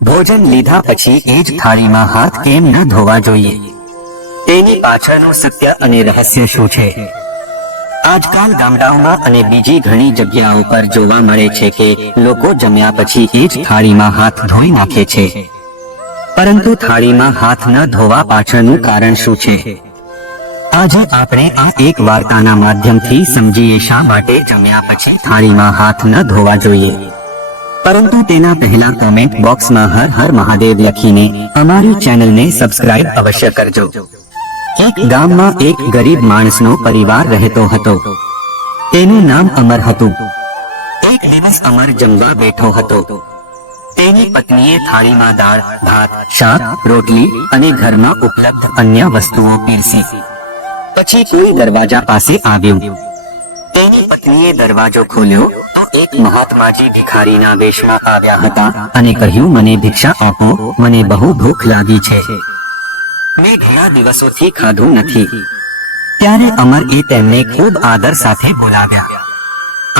ભોજન લીધા પછી એ જ થાળીમાં હાથ કેમ ન ધોવા જોઈએ? તેની પાછળનું સત્ય અને રહસ્ય શું છે? આજકાલ ગામડાઓમાં અને બીજી ઘણી જગ્યાઓ પર જોવા મળે છે કે લોકો જમ્યા પછી એ જ થાળીમાં હાથ ધોઈ નાખે છે. પરંતુ થાળીમાં હાથ ન ધોવા પાછળનું કારણ શું છે? આજે આપણે આ એક વાર્તાના માધ્યમથી સમજીએ શા માટે જમ્યા પછી થાળીમાં હાથ ન ધોવા જોઈએ. પરંતુ તેના પહેલા કમેન્ટ બોક્સમાં હર હર મહાદેવ લખીને અમારી ચેનલને સબસ્ક્રાઇબ અવશ્ય કરજો. એક ગામમાં એક ગરીબ માણસનો પરિવાર રહેતો હતો. તેનું નામ અમર હતું. એક દિવસ અમર જમવા બેઠો હતો. તેની પત્નીએ થાળીમાં દાળ, ભાત, શાક, રોટલી અને ઘરમાં ઉપલબ્ધ અન્ય વસ્તુઓ પીરસી. પછી કોઈ દરવાજા પાસે આવ્યું. તેની પત્નીએ દરવાજો ખોલ્યો તો એક મહાત્માજી ભિખારીના વેશમાં આવ્યા હતા અને કહ્યું, મને ભિક્ષા આપો, મને બહુ ભૂખ લાગી છે. મેં ઘણા દિવસોથી ખાધું નથી. ત્યારે અમરએ તેમને ખૂબ આદર સાથે બોલાવ્યા.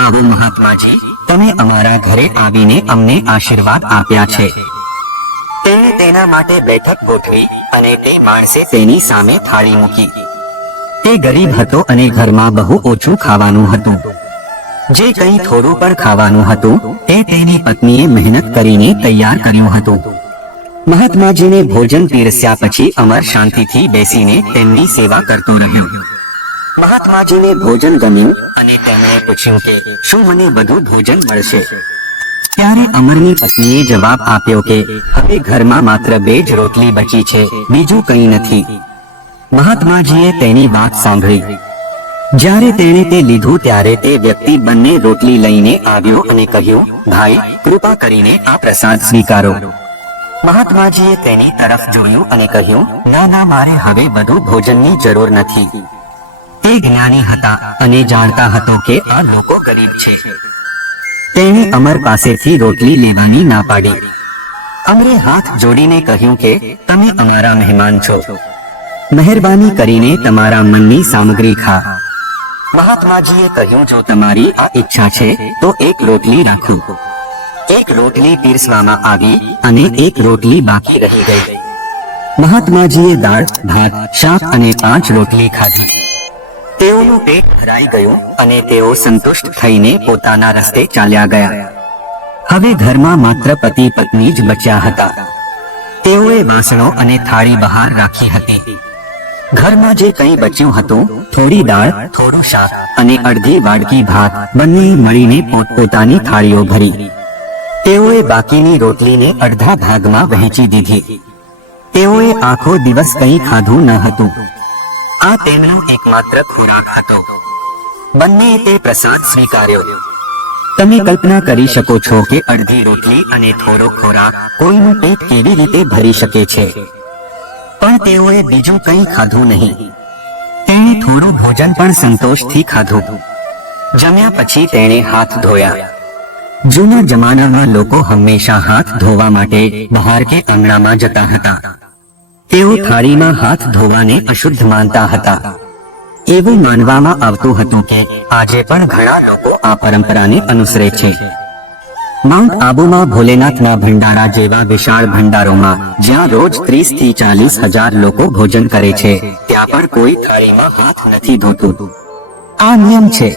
આવો મહાત્માજી, તમે અમારા ઘરે આવીને અમને આશીર્વાદ આપ્યા છે. તેણે તેના માટે બેઠક ગોઠવી અને તે માણસે તેની સામે થાળી મૂકી. તે ગરીબ હતો અને ઘરમાં બહુ ઓછું ખાવાનું હતું. જે કંઈ થોડું પણ ખાવાનું હતું તે તેની પત્નીએ મહેનત કરીને તૈયાર કર્યું હતું. મહાત્માજીને ભોજન પીરસ્યા પછી અમર શાંતિથી બેસીને તેમની સેવા કરતો રહ્યો. મહાત્માજીને ભોજન ગમ્યું અને તેમણે પૂછ્યું કે શું મને વધુ ભોજન મળશે? ત્યારે અમરની પત્નીએ જવાબ આપ્યો કે હવે ઘરમાં માત્ર 2 જ રોટલી બચી છે, બીજું કંઈ નથી. મહાત્માજીએ તેની વાત સાંભળી. જ્યારે તેણે તે લીધું ત્યારે તે વ્યક્તિ બંને રોટલી લઈને આવ્યો અને કહ્યું, ભાઈ, કૃપા કરીને આ પ્રસાદ સ્વીકારો. મહાત્માજીએ તેની તરફ જોયું અને કહ્યું, ના ના, મારે હવે વધુ ભોજનની જરૂર નથી. તે જ્ઞાની હતા અને જાણતા હતો કે આ લોકો ગરીબ છે. તેણે અમર પાસેથી રોટલી લેવાની ના પાડી. અમરે હાથ જોડીને કહ્યું કે તમે અમારા મહેમાન છો. મહેરબાની કરીને તમારા મનની સામગ્રી ખા. મહાત્માજીએ કહ્યું, જો તમારી આ ઈચ્છા છે તો એક રોટલી રાખો. એક રોટલી પીરસવામાં આવી અને એક રોટલી બાકી રહી ગઈ. મહાત્માજીએ દાળ, ભાત, શાક અને 5 રોટલી ખાધી. તેઓનું પેટ ભરાઈ ગયું અને તેઓ સંતુષ્ટ થઈને પોતાના રસ્તે ચાલ્યા ગયા. હવે ઘરમાં માત્ર પતિ પત્ની જ બચ્યા હતા. તેઓએ વાસણો અને થાળી બહાર રાખી હતી. ઘરમાં જે કંઈ બચ્યું હતું, થોડી દાળ, થોડું શાક અને અડધી વાડકી ભાત, બંને મળીને પોતપોતાની થાળીઓ ભરી. તેઓએ બાકીની રોટલીને અડધા ભાગમાં વહેંચી દીધી. તેઓએ આખો દિવસ કંઈ ખાધું ન હતું. આ તેમનો એકમાત્ર ખોરાક હતો. બંનેએ તે પ્રસાદ સ્વીકાર્યો. તમે કલ્પના કરી શકો છો કે અડધી રોટલી અને થોડો ખોરાક કોઈનું પેટ કેવી રીતે ભરી શકે છે. પણ તેઓએ બીજું કંઈ ખાધું નહીં. તેણે થોડું ભોજન પણ સંતોષથી ખાધું. જમ્યા પછી તેણે હાથ ધોયા. જૂના જમાનામાં લોકો હંમેશા હાથ ધોવા માટે બહાર કે આંગણામાં જતા હતા. તેઓ થાળીમાં હાથ ધોવાને અશુદ્ધ માનતા હતા. એવું માનવામાં આવતું હતું કે આજે પણ ઘણા લોકો આ પરંપરાને અનુસરે છે. માઉન્ટ આબુમાં ભોલેનાથના ભંડારા જેવા વિશાળ ભંડારોમાં જ્યાં રોજ 30 થી 40 હજાર લોકો ભોજન કરે છે, ત્યાં પણ કોઈ થાળીમાં હાથ નથી ધોતું. આ નિયમ છે.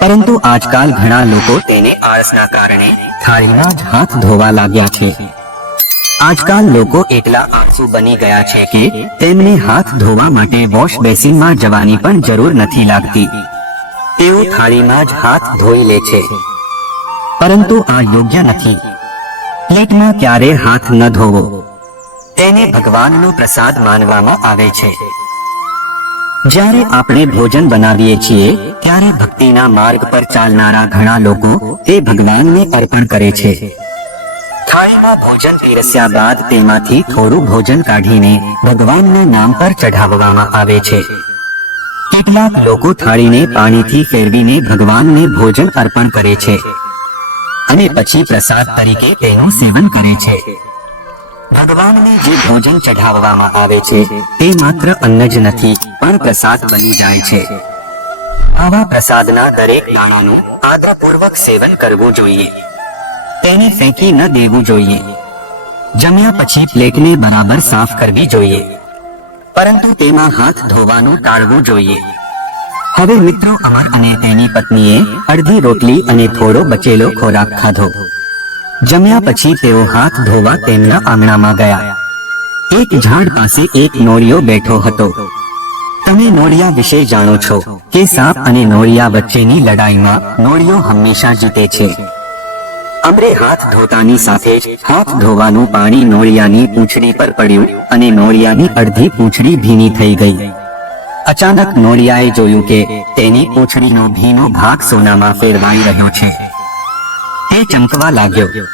પરંતુ આજકાલ ઘણા લોકો તેને આળસના કારણે થાળીમાં જ હાથ ધોવા લાગ્યા છે. આજકાલ લોકો એટલા આળસુ બની ગયા છે કે તેમને હાથ ધોવા માટે વોશ બેસિનમાં જવાની પણ જરૂર નથી લાગતી. તેઓ થાળીમાં જ હાથ ધોઈ લે છે. પરંતુ આ યોગ્ય નથી. પ્લેટમાં ક્યારે હાથ ન ધોવો. તેને ભગવાનનો પ્રસાદ માનવામાં આવે છે. જ્યારે આપણે ભોજન બનાવીએ છીએ ત્યારે ભક્તિના માર્ગ પર ચાલનારા ઘણા લોકો તે ભગવાનને અર્પણ કરે છે. થાળીમાં ભોજન પીરસ્યા બાદ તેમાંથી થોડું ભોજન કાઢીને ભગવાનના નામ પર ચઢાવવામાં આવે છે. કેટલાક લોકો થાળીને પાણીથી ફેરવીને ભગવાનને ભોજન અર્પણ કરે છે અને પછી પ્રસાદ તરીકે તેનું સેવન કરે છે. ભગવાનને જે ભોજન ચઢાવવામાં આવે છે તે માત્ર અન્ન જ નથી પણ પ્રસાદ બની જાય છે. આવા પ્રસાદના દરેક દાણાનું આદરપૂર્વક સેવન કરવું જોઈએ. તેને ફેંકી ન દેવું જોઈએ. જમ્યા પછી પ્લેટને બરાબર સાફ કરવી જોઈએ, પરંતુ તેમાં હાથ ધોવાનું ટાળવું જોઈએ. હવે મિત્રો, અમર અને તેની પત્નીએ અડધી રોટલી અને થોડો બચેલો ખોરાક ખાધો. જમ્યા પછી તેઓ હાથ ધોવા તેમના આંગણામાં ગયા. એક ઝાડ પાસે એક નોળિયો બેઠો હતો. તમે નોળિયા વિશે જાણો છો કે સાપ અને નોળિયા વચ્ચેની લડાઈમાં નોળિયો હંમેશા જીતે છે. અમરે હાથ ધોતાની સાથે જ હાથ ધોવાનું પાણી નોળિયાની પૂંછડી પર પડ્યું અને નોળિયાની અડધી પૂંછડી ભીની થઈ ગઈ. અચાનક નોળિયાએ જોયું કે તેની પૂંછડીનો ભીનો ભાગ સોનામાં ફેરવાઈ રહ્યો છે. તે ચમકવા લાગ્યો.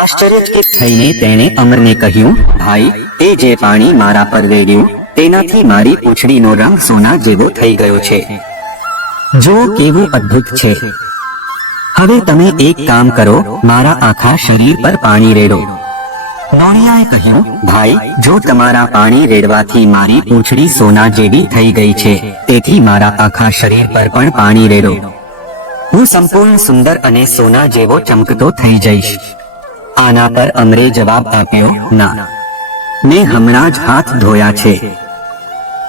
આશ્ચર્યચકિત થઈને તેણે અમરને કહ્યું, ભાઈ, તે જે પાણી મારા પર રેડ્યું તેનાથી મારી પૂંછડીનો રંગ સોના જેવો થઈ ગયો છે. જો કેવું અદ્ભુત છે. હવે તમે એક કામ કરો, મારા આખા શરીર પર પાણી રેડો. નોળિયાએ કહ્યું, ભાઈ, જો તમારા પાણી રેડવાથી મારી પૂંછડી સોના જેવી થઈ ગઈ છે, તેથી મારા આખા શરીર પર પણ પાણી રેડો. હું સંપૂર્ણ સુંદર અને સોના જેવો ચમકતો થઈ જઈશ. આના પર અમરે જવાબ આપ્યો, ના, મેં હમણાં જ હાથ ધોયા છે.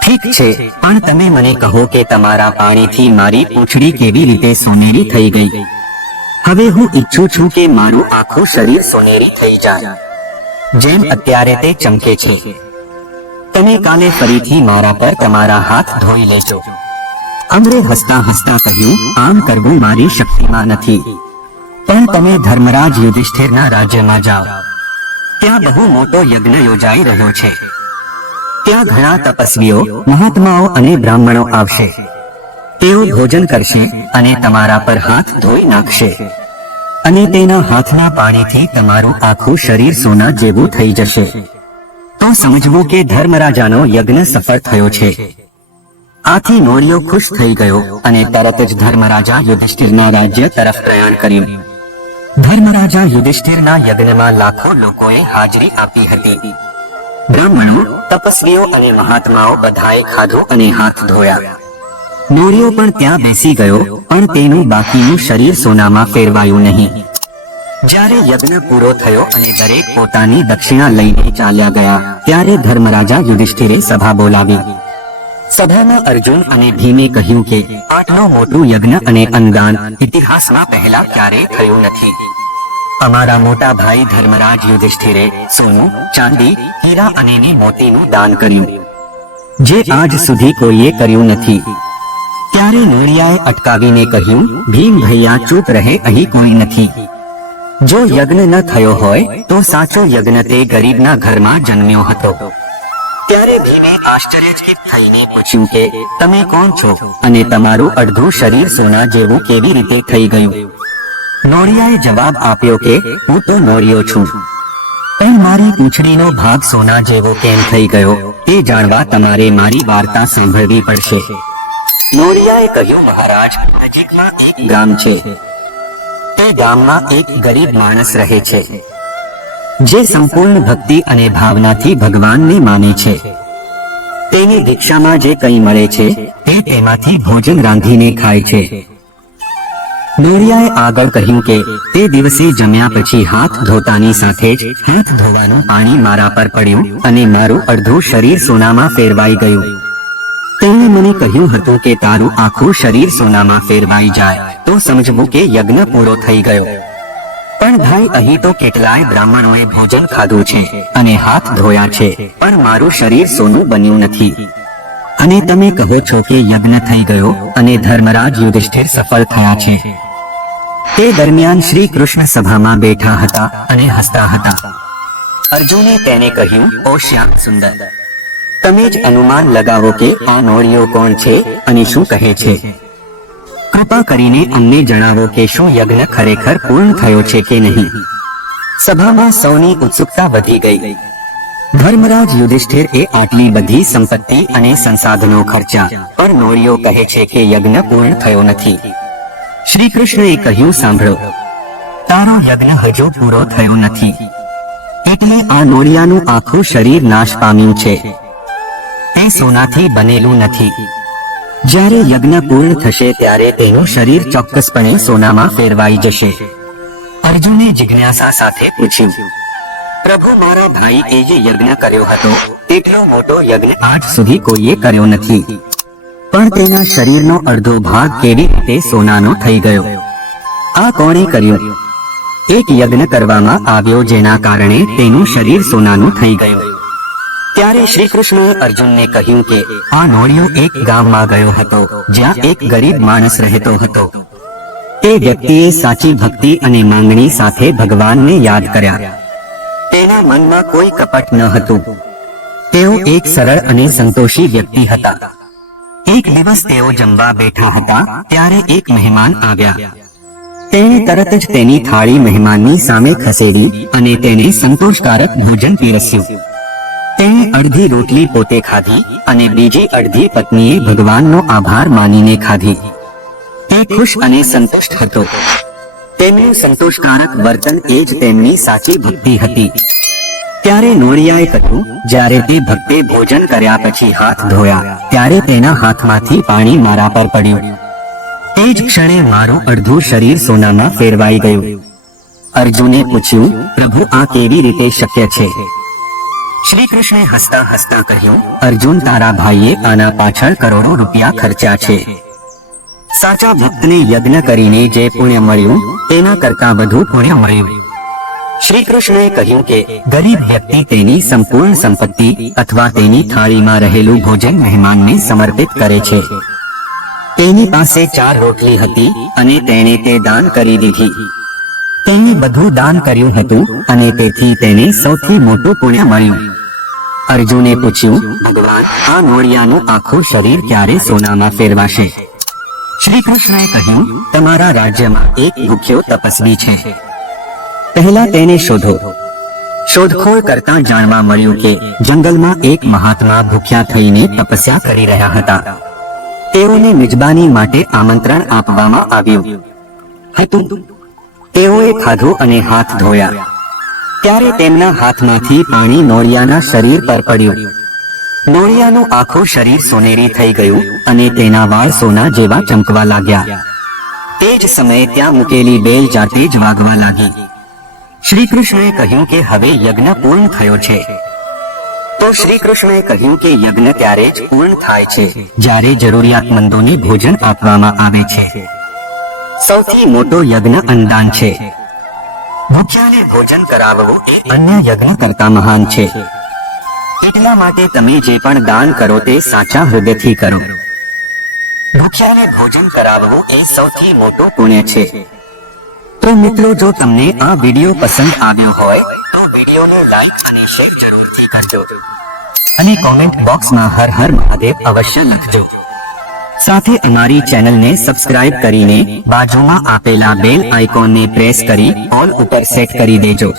ઠીક છે, પણ તમે મને કહો કે તમારા પાણીથી મારી પૂંછડી કેવી રીતે સોનેરી થઈ ગઈ? હવે હું ઈચ્છું છું કે મારું આખું શરીર સોનેરી થઈ જાય, જેમ અત્યારે તે ચમકે છે. તમે કાલે ફરીથી મારા પર તમારા હાથ ધોઈ લેજો. અમરે હસતા હસતા કહ્યું, આમ કરવું મારી શક્તિમાં નથી, પણ તમે ધર્મરાજ યુધિષ્ઠિરના રાજ્યમાં જાઓ. ત્યાં બહુ મોટો યજ્ઞ યોજાઈ રહ્યો છે. ત્યાં ઘણા તપસ્વીઓ, મહાત્માઓ અને બ્રાહ્મણો આવશે. તેઓ ભોજન કરશે અને તમારા પર હાથ ધોઈ નાખશે, અને તેના હાથના પાણીથી તમારું આખું શરીર સોના જેવું થઈ જશે. તો સમજવું કે ધર્મરાજાનો યજ્ઞ સફળ થયો છે. આથી નોળિયો ખુશ થઈ ગયો અને તરત જ ધર્મરાજા યુધિષ્ઠિરના રાજ્ય તરફ પ્રયાણ કર્યું. ધર્મરાજા યુધિષ્ઠિરના યજ્ઞમાં લાખો લોકોએ હાજરી આપી હતી. બ્રાહ્મણો, તપસ્વીઓ અને મહાત્માઓ બધાએ ખાધું અને હાથ ધોયા. નોળિયો પણ ત્યાં બેસી ગયો, પણ તેનું બાકીનું શરીર સોનામાં ફેરવાયું નહીં. જ્યારે યજ્ઞ પૂરો થયો અને દરેક પોતાની દક્ષિણા લઈને ચાલ્યા ગયા, ત્યારે ધર્મરાજા યુધિષ્ઠિરે સભા બોલાવી. સભામાં અર્જુન અને ભીમે કહ્યું કે આટલું મોટું યજ્ઞ અને અન્નદાન ઇતિહાસમાં પહેલા ક્યારેય થયું નથી. અમારા મોટા ભાઈ ધર્મરાજ યુધિષ્ઠિરે સોનું, ચાંદી, હીરા અને મોતીનું દાન કર્યું, જે આજ સુધી કોઈએ કર્યું નથી. ત્યારે નોળિયાએ અટકાવીને કહ્યું, ભીમ ભૈયા, ચૂપ રહે, અહીં કોઈ નથી. જો યજ્ઞ ન થયો હોય તો સાચો યજ્ઞ તે ગરીબના ઘરમાં જન્મ્યો હતો. ત્યારે ભીમે આશ્ચર્યચકિત થઈને પૂછ્યું કે તમે કોણ છો અને તમારું અડધું શરીર સોના જેવું કેવી રીતે થઈ ગયું? નોળિયાએ જવાબ આપ્યો કે હું તો નોળિયો છું, પણ મારી પૂંછડીનો ભાગ સોના જેવો કેમ થઈ ગયો તે જાણવા તમારે મારી વાર્તા સાંભળવી પડશે. નોળિયાએ કહ્યું, મહારાજ, નજીકમાં એક ગામ છે. તે ગામમાં એક ગરીબ માણસ રહે છે, જે સંપૂર્ણ ભક્તિ અને ભાવનાથી ભગવાનને માને છે. તેની ભિક્ષામાં જે કંઈ મળે છે તે તેમાંથી ભોજન રાંધીને ખાય છે. નોળિયાએ આગળ કહ્યું કે તે દિવસે જમ્યા પછી હાથ ધોતાની સાથે જ હાથ ધોવાનું પાણી મારા પર પડ્યું અને મારું અડધું શરીર સોનામાં ફેરવાઈ ગયું. તેમણે મને કહ્યું હતું કે તારું આખું શરીર સોનામાં ફેરવાઈ જાય તો સમજવું કે યજ્ઞ પૂરો થઈ ગયો. પણ ભાઈ, અહીં તો કેટલાય બ્રાહ્મણોએ ભોજન ખાધું છે અને હાથ ધોયા છે, પણ મારું શરીર સોનું બન્યું નથી. અને તમે કહો છો કે યજ્ઞ થઈ ગયો અને ધર્મરાજ યુધિષ્ઠિર સફળ થયા છે. તે દરમિયાન શ્રી કૃષ્ણ સભામાં બેઠા હતા અને હસતા હતા. અર્જુને તેને કહ્યું, ઓ શ્યામ સુંદર, તમે જ અનુમાન લગાવો કે આ નોળિયો કોણ છે અને શું કહે છે. કૃપા કરીને અમને જણાવો કે શું યજ્ઞ ખરેખર પૂર્ણ થયો છે કે નહીં. સભામાં સૌની ઉત્સુકતા વધી ગઈ. ધર્મરાજ યુધિષ્ઠિર એ આટલી બધી સંપત્તિ અને સંસાધનો ખર્ચા, પણ નોળિયો કહે છે કે યજ્ઞ પૂર્ણ થયો નથી. શ્રી કૃષ્ણએ કહ્યું, સાંભળો, તારો યજ્ઞ હજુ પૂરો થયો નથી, એટલે આ નોળિયાનું આખું શરીર નાશ પામ્યું છે. તે સોનાથી બનેલું નથી. જ્યારે યજ્ઞ પૂર્ણ થશે ત્યારે તેનું શરીર ચોક્કસપણે સોનામાં ફેરવાઈ જશે. અર્જુને જિજ્ઞાસા સાથે પૂછ્યું, પ્રભુ મારા ભાઈ એ જે યજ્ઞ કર્યો હતો તેટલો મોટો યજ્ઞ આજ સુધી કોઈએ કર્યો નથી, પણ તેના શરીરનો અડધો ભાગ કેવી રીતે સોનાનો થઈ ગયો? આ કોણે કર્યું? એક યજ્ઞ કરવામાં આવ્યો જેના કારણે તેનું શરીર સોનાનું થઈ ગયું. ત્યારે શ્રી કૃષ્ણએ અર્જુનને કહ્યું કે આ નોળિયો એક ગામમાં ગયો હતો જ્યાં એક ગરીબ માણસ રહેતો હતો. તે વ્યક્તિએ સાચી ભક્તિ અને માંગણી સાથે ભગવાનને યાદ કર્યા. તેના મનમાં કોઈ કપટ ન હતું. તેઓ એક સરળ અને સંતોષી વ્યક્તિ હતા. એક દિવસ તેઓ જમવા બેઠા હતા ત્યારે એક મહેમાન આવ્યા. તેણે તરત જ તેની થાળી મહેમાનની સામે ખસેડી અને તેને સંતોષકારક ભોજન પીરસ્યું. તેણે અડધી રોટલી પોતે ખાધી અને બીજી અડધી પત્નીએ ભગવાનનો આભાર માનીને ખાધી. તે ખુશ અને સંતુષ્ટ હતો. તેમનું સંતોષકારક વર્તન એ જ તેમની સાચી ભક્તિ હતી. ત્યારે નોળિયાએ કહ્યું, જ્યારે તે ભક્તે ભોજન કર્યા પછી હાથ ધોયા ત્યારે તેના હાથમાંથી પાણી મારા પર પડ્યું. તે જ ક્ષણે મારું અડધું શરીર સોનામાં ફેરવાઈ ગયું. અર્જુને પૂછ્યું, પ્રભુ આ કેવી રીતે શક્ય છે? શ્રી કૃષ્ણે હસતા હસતા કહ્યું, અર્જુન તારા ભાઈએ આના પાછળ કરોડો રૂપિયા ખર્ચ્યા છે. સાચા ભક્તને યજ્ઞ કરીને જે પુણ્ય મળ્યું તેના કરતા વધુ પુણ્ય મળ્યું. શ્રી કૃષ્ણએ કહ્યું કે ગરીબ વ્યક્તિ તેની સંપૂર્ણ સંપત્તિ અથવા તેની થાળીમાં રહેલું ભોજન મહેમાનને સમર્પિત કરે છે. તેની પાસે 4 રોટલી હતી અને તેણે તે દાન કરી દીધી. તેણે બધું દાન કર્યું હતું અને તેથી તેને સૌથી મોટું પુણ્ય મળ્યું. અર્જુને પૂછ્યું, ભગવાન આ નોળિયાનું આખું શરીર ક્યારે સોનામાં ફેરવાશે? શ્રી કૃષ્ણએ કહ્યું, તમારા રાજ્યમાં એક ભૂખ્યો તપસ્વી છે. પહેલા તેને શોધો. શોધખોળ કરતા જાણવા મળ્યું કે જંગલમાં એક મહાત્મા ભૂખ્યા થઈને તપસ્યા કરી રહ્યા હતા. તેઓને મિજબાની માટે આમંત્રણ આપવામાં આવ્યું હતું. તેઓએ ખાધું અને હાથ ધોયા. ત્યારે તેમના હાથમાંથી પાણી નોળિયાના શરીર પર પડ્યું. નોળિયાનું આખું શરીર સોનેરી થઈ ગયું અને તેના વાળ સોના જેવા ચમકવા લાગ્યા. તે જ સમયે ત્યાં મૂકેલી બેલ જાતે જ વાગવા લાગી. શ્રી કૃષ્ણએ કહ્યું કે હવે યજ્ઞ પૂર્ણ થયો છે. તો શ્રી કૃષ્ણએ કહ્યું કે યજ્ઞ ત્યારે જ પૂર્ણ થાય છે જ્યારે જરૂરિયાતમંદોને ભોજન આપવામાં આવે છે. સૌથી મોટો યજ્ઞ અન્નદાન છે. ભૂખ્યાને ભોજન કરાવવું એ અન્ય યજ્ઞ કરતા મહાન છે. એટલા માટે તમે જે પણ દાન કરો તે સાચા હૃદયથી કરો. ભૂખ્યાને ભોજન કરાવવું એ સૌથી મોટું પુણ્ય છે. તો મિત્રો, જો તમને આ વિડીયો પસંદ આવ્યો હોય તો વિડીયોને લાઈક અને શેર જરૂરથી કરજો અને કોમેન્ટ બોક્સમાં હર હર મહાદેવ અવશ્ય લખજો. સાથે અમારી ચેનલને સબસ્ક્રાઇબ કરીને બાજુમાં આપેલા બેલ આઇકોનને પ્રેસ કરી ઓલ ઉપર સેટ કરી દેજો.